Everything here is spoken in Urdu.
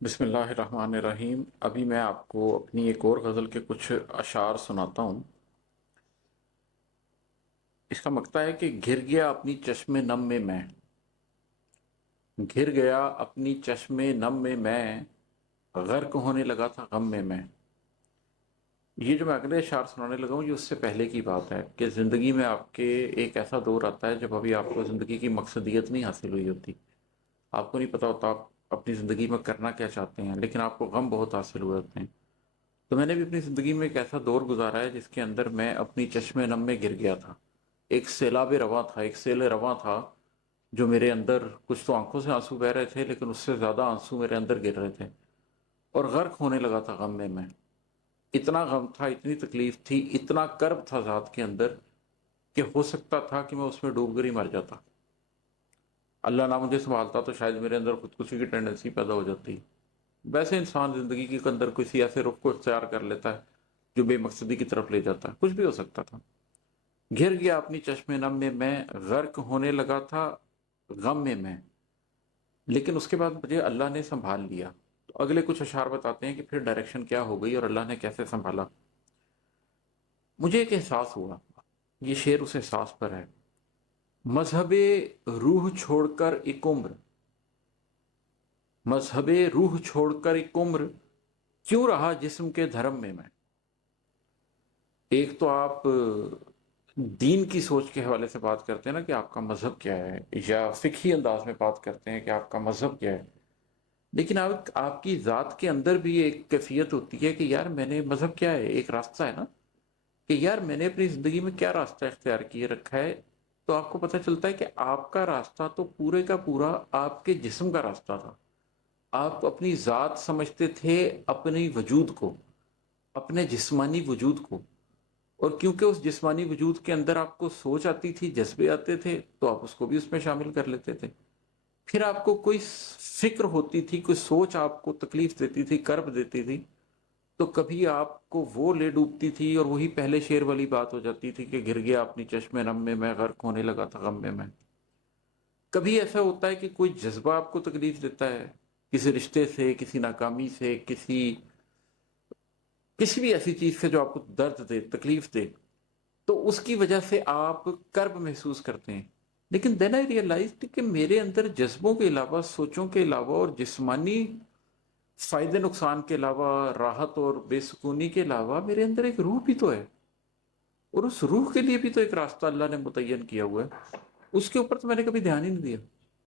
بسم اللہ الرحمن الرحیم۔ ابھی میں آپ کو اپنی ایک اور غزل کے کچھ اشعار سناتا ہوں۔ اس کا مقطع ہے کہ گر گیا اپنی چشم نم میں گر گیا اپنی چشم نم میں غرق ہونے لگا تھا غم میں۔ یہ جو میں اگلے اشعار سنانے لگا ہوں یہ اس سے پہلے کی بات ہے کہ زندگی میں آپ کے ایک ایسا دور آتا ہے جب ابھی آپ کو زندگی کی مقصدیت نہیں حاصل ہوئی ہوتی، آپ کو نہیں پتا ہوتا آپ اپنی زندگی میں کرنا کیا چاہتے ہیں، لیکن آپ کو غم بہت حاصل ہوئے ہوتے ہیں۔ تو میں نے بھی اپنی زندگی میں ایک ایسا دور گزارا ہے جس کے اندر میں اپنی چشم نم میں گر گیا تھا۔ ایک سیلاب رواں تھا، ایک سیل رواں تھا جو میرے اندر، کچھ تو آنکھوں سے آنسو بہ رہے تھے لیکن اس سے زیادہ آنسو میرے اندر گر رہے تھے، اور غرق ہونے لگا تھا غم میں۔ اتنا غم تھا، اتنی تکلیف تھی، اتنا کرب تھا ذات کے اندر کہ ہو سکتا تھا کہ میں اس میں ڈوب کر ہی مر جاتا۔ اللہ نہ مجھے سنبھالتا تو شاید میرے اندر خودکشی کی ٹینڈنسی پیدا ہو جاتی۔ ویسے انسان زندگی کے اندر کسی ایسے رخ کو اختیار کر لیتا ہے جو بے مقصدی کی طرف لے جاتا ہے، کچھ بھی ہو سکتا تھا۔ گر گیا اپنی چشم نم میں غرق ہونے لگا تھا غم میں، لیکن اس کے بعد مجھے اللہ نے سنبھال لیا۔ تو اگلے کچھ اشعار بتاتے ہیں کہ پھر ڈائریکشن کیا ہو گئی اور اللہ نے کیسے سنبھالا۔ مجھے ایک احساس ہوا، یہ شعر اس احساس پر ہے۔ مذہب روح چھوڑ کر ایک عمر، مذہب روح چھوڑ کر ایک عمر، کیوں رہا جسم کے دھرم میں۔ ایک تو آپ دین کی سوچ کے حوالے سے بات کرتے ہیں نا کہ آپ کا مذہب کیا ہے، یا فقہی انداز میں بات کرتے ہیں کہ آپ کا مذہب کیا ہے، لیکن آپ کی ذات کے اندر بھی ایک کیفیت ہوتی ہے کہ یار میں نے مذہب کیا ہے، ایک راستہ ہے نا، کہ یار میں نے اپنی زندگی میں کیا راستہ اختیار کیے رکھا ہے۔ تو آپ کو پتہ چلتا ہے کہ آپ کا راستہ تو پورے کا پورا آپ کے جسم کا راستہ تھا۔ آپ اپنی ذات سمجھتے تھے اپنی وجود کو، اپنے جسمانی وجود کو، اور کیونکہ اس جسمانی وجود کے اندر آپ کو سوچ آتی تھی، جذبے آتے تھے، تو آپ اس کو بھی اس میں شامل کر لیتے تھے۔ پھر آپ کو کوئی فکر ہوتی تھی، کوئی سوچ آپ کو تکلیف دیتی تھی، کرب دیتی تھی، تو کبھی آپ کو وہ لے ڈوبتی تھی، اور وہی پہلے شعر والی بات ہو جاتی تھی کہ گر گیا اپنی چشم نم میں غرق ہونے لگا تھا غم میں۔ کبھی ایسا ہوتا ہے کہ کوئی جذبہ آپ کو تکلیف دیتا ہے، کسی رشتے سے، کسی ناکامی سے، کسی بھی ایسی چیز سے جو آپ کو درد دے، تکلیف دے، تو اس کی وجہ سے آپ کرب محسوس کرتے ہیں۔ لیکن دین آئی ریئلائزڈ کہ میرے اندر جذبوں کے علاوہ، سوچوں کے علاوہ، اور جسمانی فائدے نقصان کے علاوہ، راحت اور بے سکونی کے علاوہ، میرے اندر ایک روح بھی تو ہے، اور اس روح کے لیے بھی تو ایک راستہ اللہ نے متعین کیا ہوا ہے۔ اس کے اوپر تو میں نے کبھی دھیان ہی نہیں دیا۔